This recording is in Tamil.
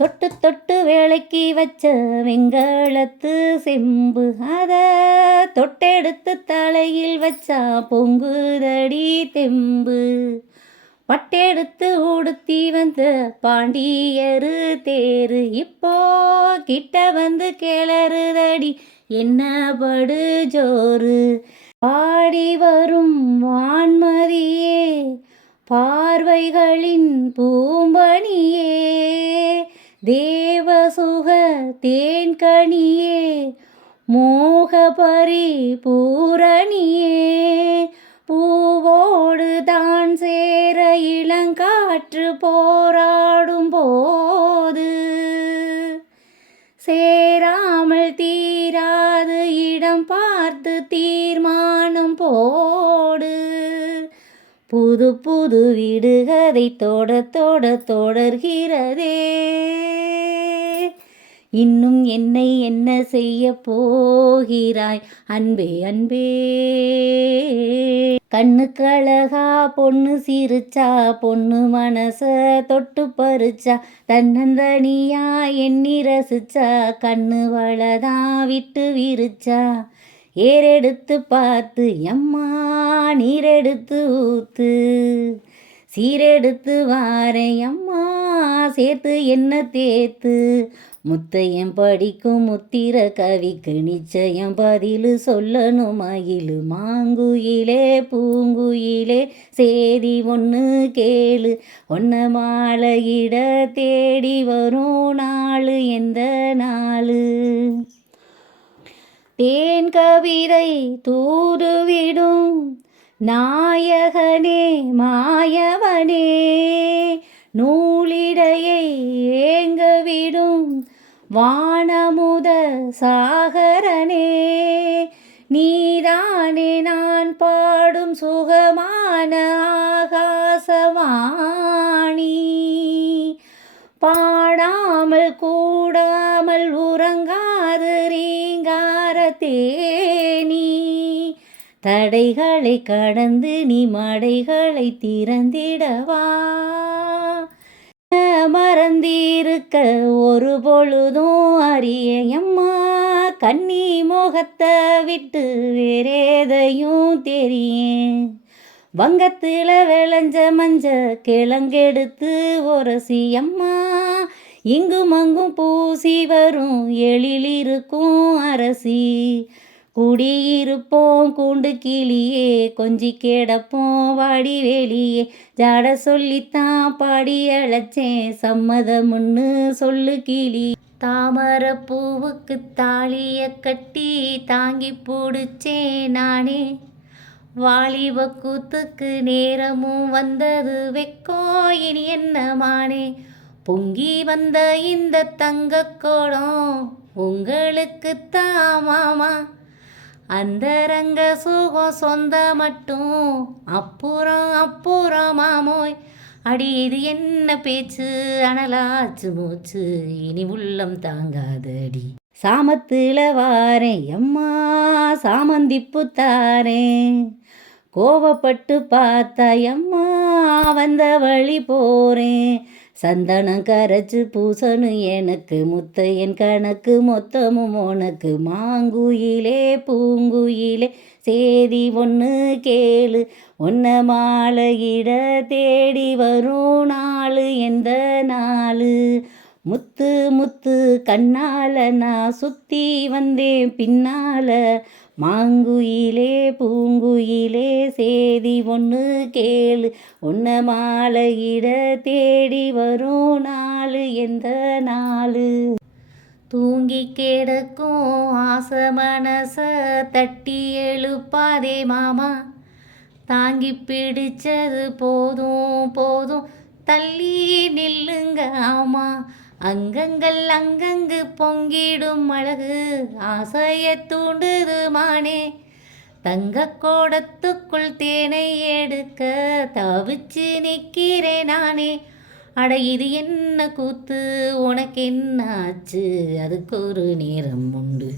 தொட்டு தொட்டு வேலைக்கு வச்ச வெங்கலத்து செம்பு. அத தொட்டெடுத்து தலையில் வச்சா பொங்குதடி தெம்பு. பட்டெடுத்து உடுத்தி வந்த பாண்டியரு தேரு. இப்போ கிட்ட வந்து கிளறுதடி என்ன படு ஜோறு பாடி வரும் வான்மதியே பார்வைகளின் பூம்பணியே. தேவசுக தேன்கனியே மோகபரி பூரணியே. பூவோடு தான் சேர இளங்காற்று போராடும் போது சேராமல் தீராது இடம் பார்த்து தீர்மானம் போ புது புது விடுகதை தொட தோட தொடர்கிறதே. இன்னும் என்னை என்ன செய்ய போகிறாய்? அன்பே அன்பே. கண்ணுக்கழகா பொண்ணு சிரிச்சா பொண்ணு மனச தொட்டு பறிச்சா தன்னந்தனியா எண்ணி ரசிச்சா கண்ணு வளதான் விட்டு விரிச்சா ஏறெடுத்து பார்த்து எம்மா நீரெடுத்து ஊத்து. சீரெடுத்து வாரேன் அம்மா சேர்த்து என்ன தேத்து? முத்தையம் படிக்கும் முத்திர கவிக்கு நிச்சயம் பதிலு சொல்லணும். மயிலு மாங்குயிலே பூங்குயிலே சேதி ஒன்று கேளு. ஒன்ன மாலையிட தேடி வரும் நாள் எந்த நாள்? தேன் கவிதை தூதுவிடும் நாயகனே மாயவனே நூலிடையை ஏங்கவிடும் வானமுத சாகரனே. நீதானே நான் பாடும் சுகமான ஆகாசவாணி. பாடாமல் கூடாமல் உறங்காது ரீங்காரத்தே. தடைகளை கடந்து நீ மடைகளை திறந்திடவா? மறந்திருக்க ஒரு பொழுதும் அறியம்மா கண்ணி முகத்தை விட்டு வேறேதையும் தெரியும் வங்கத்தில் விளைஞ்ச மஞ்ச கிழங்கெடுத்து ஒரசி அம்மா இங்கும் அங்கும் பூசி வரும் எழிலிருக்கும் அரசி. குடியிருப்போம் கூண்டு கிளியே கொஞ்சி கேடப்போம் வாடி வெளியே. ஜாட சொல்லித்தான் பாடி அழைச்சேன் சம்மதமுன்னு சொல்லு கிளி. தாமரை பூவுக்கு தாலிய கட்டி தாங்கி பிடிச்சேன் நானே. வாலிப கூத்துக்கு நேரமும் வந்தது வெக்கோ இனி என்ன மானே? பொங்கி வந்த இந்த தங்கக்கோடம் உங்களுக்கு தாமாமா அந்தரங்க சுகம் சொந்த மட்டும் அப்புறம் அப்புறம் மாமோய். அடி இது என்ன பேச்சு? அனலாச்சு மூச்சு. இனி உள்ளம் தாங்காதடி. சாமத்தில் வாரேன் எம்மா சாமந்திப்பு தாரேன் கோவப்பட்டு பார்த்தா எம்மா வந்த வழி போறேன். சந்தனம் கரைச்சு பூசணும் எனக்கு முத்தையன் கணக்கு மொத்தமும் உனக்கு மாங்குயிலே பூங்குயிலே. சேதி ஒன்று கேளு ஒன்ன மாலையிட தேடி வரும் நாள் எந்த நாள்? முத்து முத்து கண்ணால நான் சுத்தி வந்தேன் பின்னால. மாங்குயிலே பூங்குயிலே சேதி ஒன்று கேளு. ஒன்ன மாலையிட தேடி வரும் நாள் எந்த நாள்? தூங்கி கிடக்கும் ஆசை மனச தட்டி எழுப்பாதே மாமா. தாங்கி பிடிச்சது போதும் போதும். தள்ளி நில்லுங்க ஆமா. அங்கங்கள் அங்கங்கு பொங்கிடும் அழகு ஆசைய தூண்டுது மானே தங்க கோடத்துக்குள் தேனை எடுக்க தவிச்சு நிற்கிறேன் நானே. அட இது என்ன கூத்து? உனக்கு என்ன ஆச்சு அதுக்கு ஒரு நேரம் உண்டு.